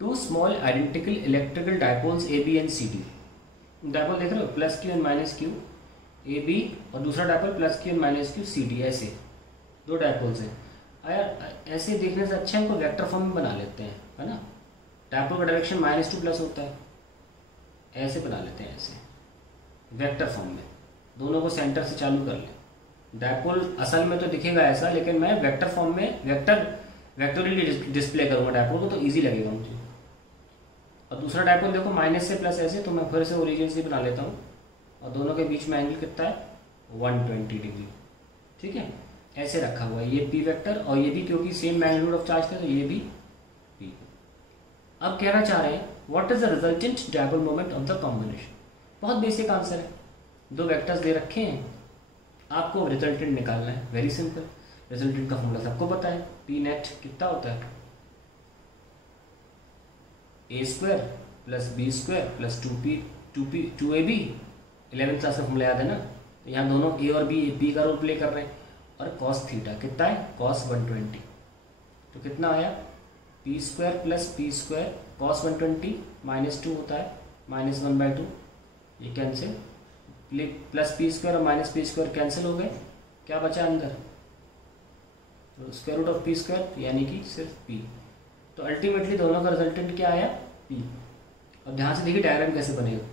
To small identical electrical dipoles A B and C D. Dipole देख रहे हो, plus Q and minus Q A B, और दूसरा dipole plus Q and minus Q C D. ऐसे दो dipoles हैं यार। ऐसे देखने से अच्छा इनको वेक्टर फॉर्म में बना लेते हैं, है ना। डायपोल का डायरेक्शन -2 प्लस होता है, ऐसे बना लेते हैं, ऐसे वेक्टर फॉर्म में। दोनों को सेंटर से चालू कर लें। डायपोल असल में तो दिखेगा ऐसा, लेकिन मैं वेक्टर फॉर्म में वेक्टोरियली डिस्प्ले करूंगा डायपोल को, तो इजी लगेगा मुझे। और दूसरा डायपोल देखो माइनस से प्लस ऐसे, तो मैं फिर से ओरिजिन से बना लेता हूँ, और दोनों के बीच में एंगल कितना है 120 डिग्री। ठीक है, ऐसे रखा हुआ है ये पी वेक्टर, और ये भी क्योंकि सेम मैग्नीट्यूड ऑफ चार्ज था तो ये भी पी। अब कहना चाह रहे हैं what is the resultant dipole moment of the combination. बहुत बेसिक आंसर है, दो वेक्टर्स दे रखे हैं, आपको रिजल्टेंट निकालना है। वेरी सिंपल, रिजल्टेंट का फॉर्मूला सबको पता है, पी नेट कितना होता है A square plus B square plus 2ab। 11th class का फॉर्मूला याद है ना। तो यहाँ दोनों ए और बी पी का रोल प्ले कर रहे हैं, और कॉस थीटा कितना है कॉस 120। तो कितना आया P square plus P square cos 120 -2 होता है -1/2, ये कैंसिल, प्लस पी स्क्वायर और माइनस पी स्क्वायर कैंसिल हो गए, क्या बचा अंदर तो square root of P square, यानी कि सिर्फ पी। तो अल्टीमेटली दोनों का रिजल्टेंट क्या आया पी। अब ध्यान से देखिए डायग्राम कैसे बनेगा।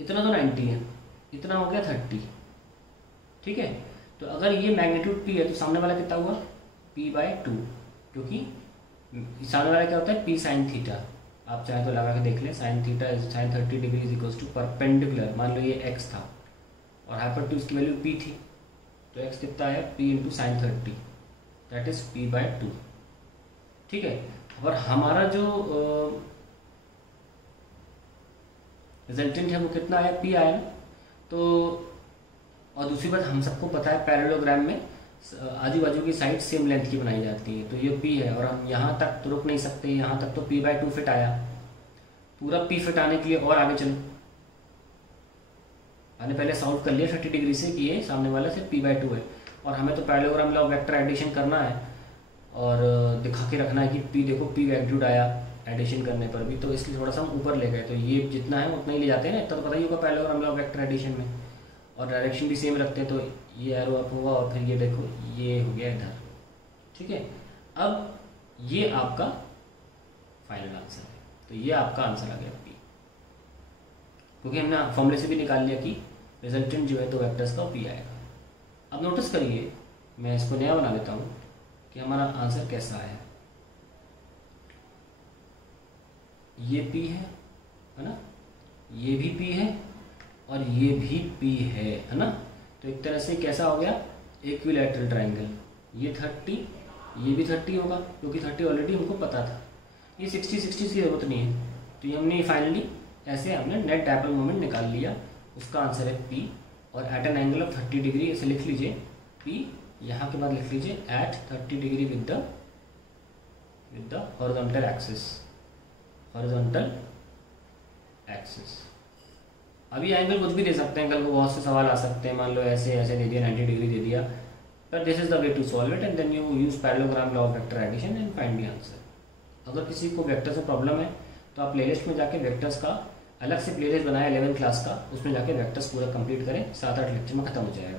इतना तो 90 है, इतना हो गया 30। ठीक है, तो अगर ये मैग्नीट्यूड पी है तो सामने वाला कितना हुआ p/2, क्योंकि सामने वाला क्या होता है p sin थीटा। आप चाहे तो लगा के देख लें, sin theta sin 30 degree is equal to perpendicular. मान लो ये x था और हाइपोटेन्यूज की वैल्यू p थी, तो x कितना आया p into sine 30, that is p/2। ठीक है, और हमारा जो रिजल्टेंट है वो कितना आया p आया ना। तो और दूसरी बात हम सबको पता है पैरेललोग्राम में आजू बाजू की साइड सेम लेंथ की बनाई जाती है, तो ये p है, और हम यहाँ तक तो रुक नहीं सकते, यहाँ तक तो p/2 फिट आया। पूरा p फिट आने के लिए और आगे चलो, मैंने पहले सॉल्व कर लिया 30 डिग्री से कि ये सामने वाला से p/2 है, और हमें तो पैरेललोग्राम लॉ वेक्टर एडिशन करना है और दिखा के रखना है कि p देखो p मैग्नीट्यूड आया एडिशन करने पर भी, तो इसलिए थोड़ा सा हम ऊपर ले गए। तो ये जितना है उतना ही ले जाते हैं ना, इतना तो पता ही होगा पैरेललोग्राम लॉ वेक्टर एडिशन में, और डायरेक्शन भी सेम रखते हैं, तो ये एरो अप होगा और फिर ये देखो ये हो गया इधर। ठीक है, अब ये आपका फाइनल आंसर है, तो ये आपका आंसर आ गया पी, क्योंकि हमने फॉर्मूले से भी निकाल लिया कि रिजल्टेंट जो है तो वेक्टर्स का पी आएगा। अब नोटिस करिए, मैं इसको नया बना लेता हूँ कि हमारा आंसर कैसा आया। ये पी है ना, ये भी पी है और ये भी पी है ना। तो एक तरह से कैसा हो गया इक्विलैटरल ट्रायंगल। ये 30, ये भी 30 होगा, क्योंकि 30 ऑलरेडी हमको पता था। ये 60 की जरूरत नहीं है, तो ये हमने फाइनली ऐसे हमने नेट डायपोल मोमेंट निकाल लिया। उसका आंसर है पी, और at an angle of 30 degree ऐसे लिख लीजिए पी, यहाँ के बाद लिख लीजिए at 30 degree with the horizontal axis. अभी एंगल कुछ भी दे सकते हैं, एंगल को बहुत से सवाल आ सकते हैं, मान लो ऐसे ऐसे दे दिया 90 डिग्री दे दिया, but this is the way to solve it, and then you use parallelogram law of vector addition and find the answer. अगर किसी को वेक्टर से प्रॉब्लम है तो आप प्लेलिस्ट में जाके वेक्टर्स का अलग से प्लेलिस्ट बनाया 11th क्लास का, उसमें जाके वेक्टर्स पूरा कंप्लीट करें, 7-8 लेक्चर में खत्म हो जाएगा।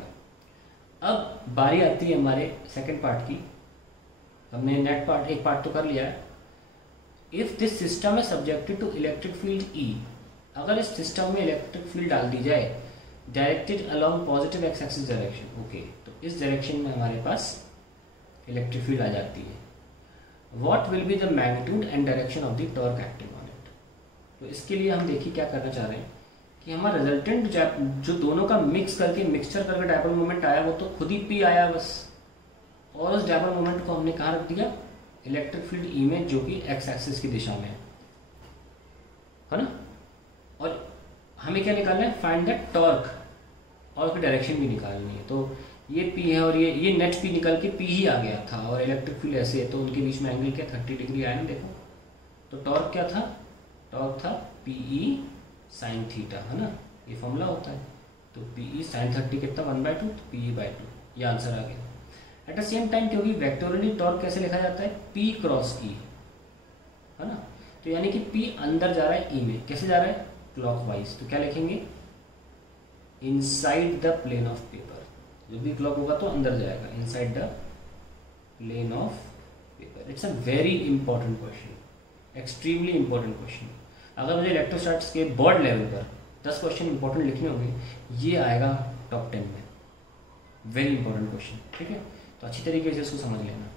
अब बारी आती है हमारे सेकेंड पार्ट की। हमने नेट पार्ट एक पार्ट तो कर लिया है। इफ दिस सिस्टम है subjected to electric field E, अगर इस सिस्टम में इलेक्ट्रिक फील्ड डाल दी जाए directed along positive X axis direction, okay, तो इस डायरेक्शन में हमारे पास इलेक्ट्रिक फील्ड आ जाती है। What will be the magnitude and direction of the torque acting on it. तो इसके लिए हम देखिए क्या करना चाह रहे हैं कि हमारा रिजल्टेंट जो दोनों का मिक्सचर करके डायपोल मोमेंट आया वो तो खुद ही पी आया बस, और उस डायपोल मोमेंट को हमने कहाँ रख दिया इलेक्ट्रिक फील्ड ई में, जो कि एक्स एक्सिस की दिशा में है ना। और हमें क्या निकालना है फाइंड द टॉर्क, और उसकी डायरेक्शन भी निकालनी है। तो ये पी है और ये नेट पी निकल के पी ही आ गया था, और इलेक्ट्रिक फील्ड ऐसे है, तो उनके बीच में एंगल क्या 30 डिग्री आया ना, देखो। तो टॉर्क क्या था, टॉर्क था पीई साइन थीटा, है ना, ये फॉर्मूला होता है। तो पीई साइन 30 कितना 1/2, तो पीई/2, ये आंसर आ गया। एट द सेम टाइम क्योंकि वेक्टोरियली टॉर्क कैसे लिखा जाता है P क्रॉस ई, है ना। तो यानी कि P अंदर जा रहा है E में, कैसे जा रहा है, क्लॉकवाइज। तो क्या लिखेंगे, inside the plane of paper, जब भी क्लॉक होगा तो अंदर जाएगा, inside the plane of paper. It's a very important question, extremely important question. अगर मुझे इलेक्ट्रोस्टैटिक्स के बोर्ड लेवल पर 10 क्वेश्चन इंपॉर्टेंट लिखने होंगे, ये आएगा टॉप 10 में। वेरी इंपॉर्टेंट क्वेश्चन, ठीक है। तो अच्छी तरीके से इसको समझ लेना।